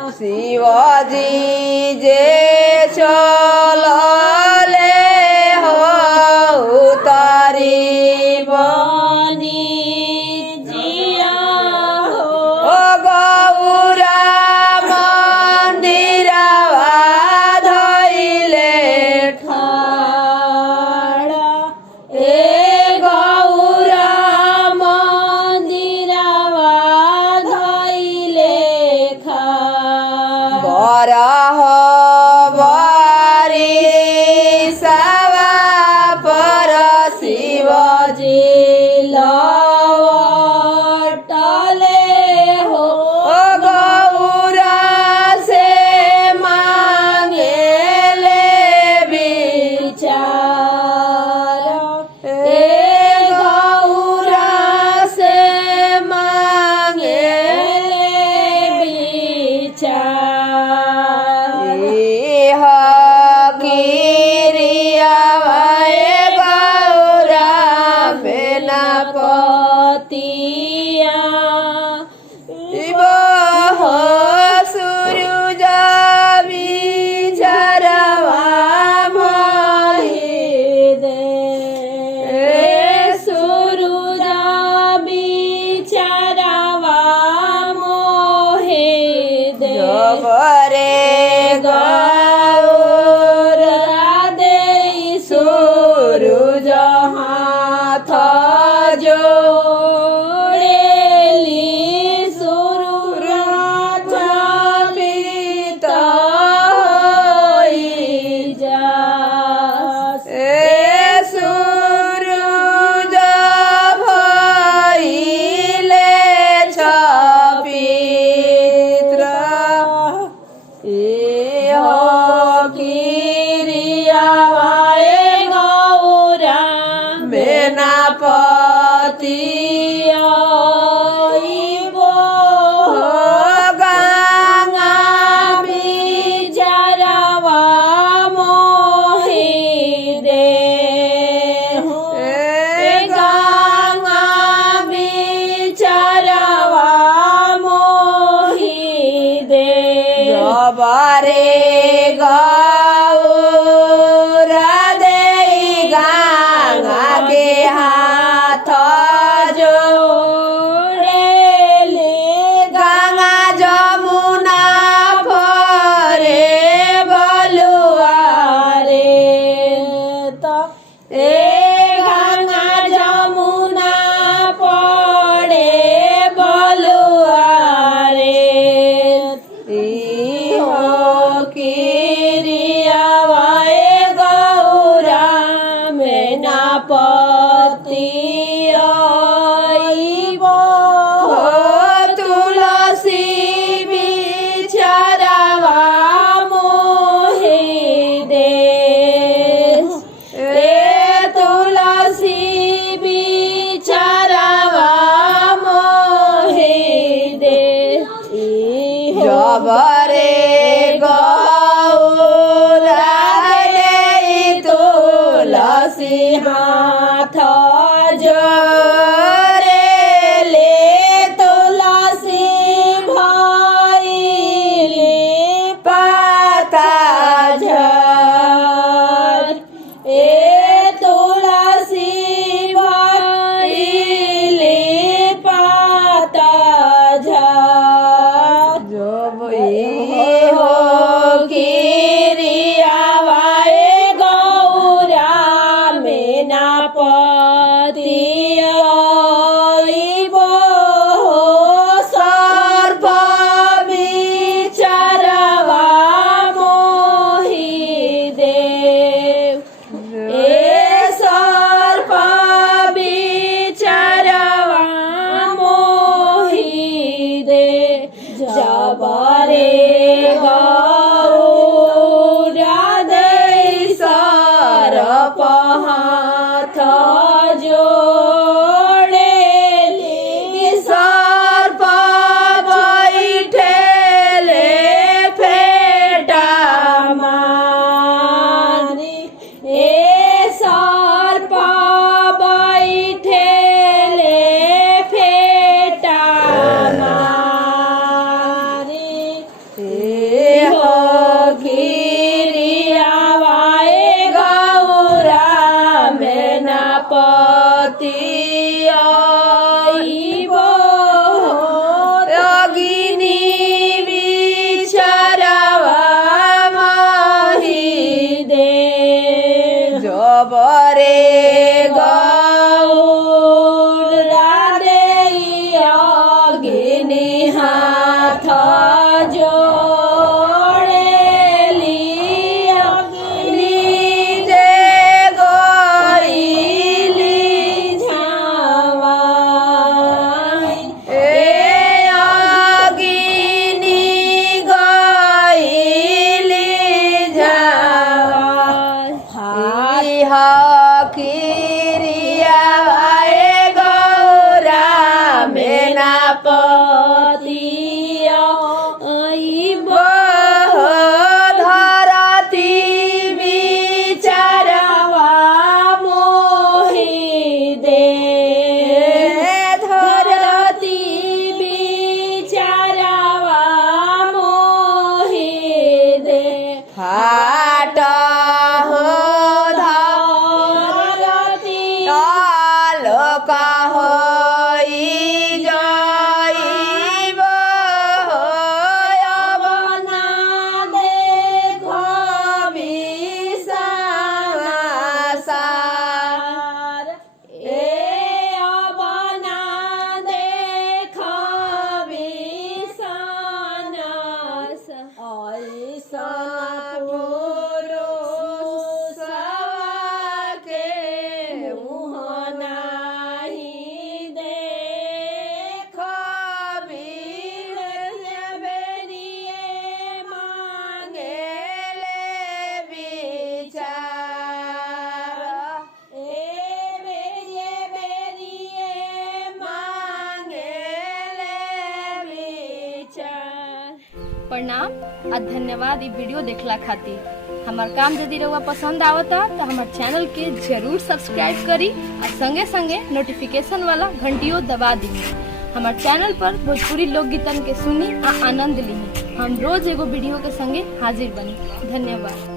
शिवाजी जे चलले हो तारी बनी जिया हो गौरा मंदिरवा धइले ठाड़ा ए गौरा मंदिरवा धइले बरह बारी सवा पर शिवजी लौटले हो गौरा से मांगेले विचार ए गौरा से मांगेले विचार पतिया सूरज बिचरवा मोहि दे सूरज बिचरवा मोहि दे जबरे गौरा दे सूरज हाथ जोड़ेली सूरज पित होई जा सूरज भइले छपित्र किरिया गौरा मेना पतिया गंगा बिचरवा मोहि दे गंगा बिचरवा मोहि दे जबरे गौरा दे गंगा के हाथ जोड़ेले गंगा जमुना फरे बलुआरे तो ए गंगा जमुना पड़े बलुआरे किरिया गौरा मेना पतिया तुलसी बिचरवा मोहि दे तुलसी बिचरवा मोहि दे जबरे गौरा दे तुलसी हाथ जोड़ेले तुलसी भइले पाता झर ए तुलसी भइले पाता झर जब हो किरिया गौरा मेना पतिया सर्प बिचरवा मोहि दे सर्प बिचरवा मोहि दे जबरे गौरा दे सर्प हाथ जोड़ेली सर्प बैठेले फेटा मारी सर्प बैठेले फेटा मारी प्रणाम और धन्यवाद। ये वीडियो देखला खातिर। हमार काम यदि रउआ पसंद आवता तो हमार चैनल के जरूर सब्सक्राइब करी और संगे संगे नोटिफिकेशन वाला घंटियो दबा दी। हमार चैनल पर भोजपुरी लोकगीतन के सुनी आ आनंद ली। हम रोज एगो वीडियो के संगे हाजिर बनी। धन्यवाद।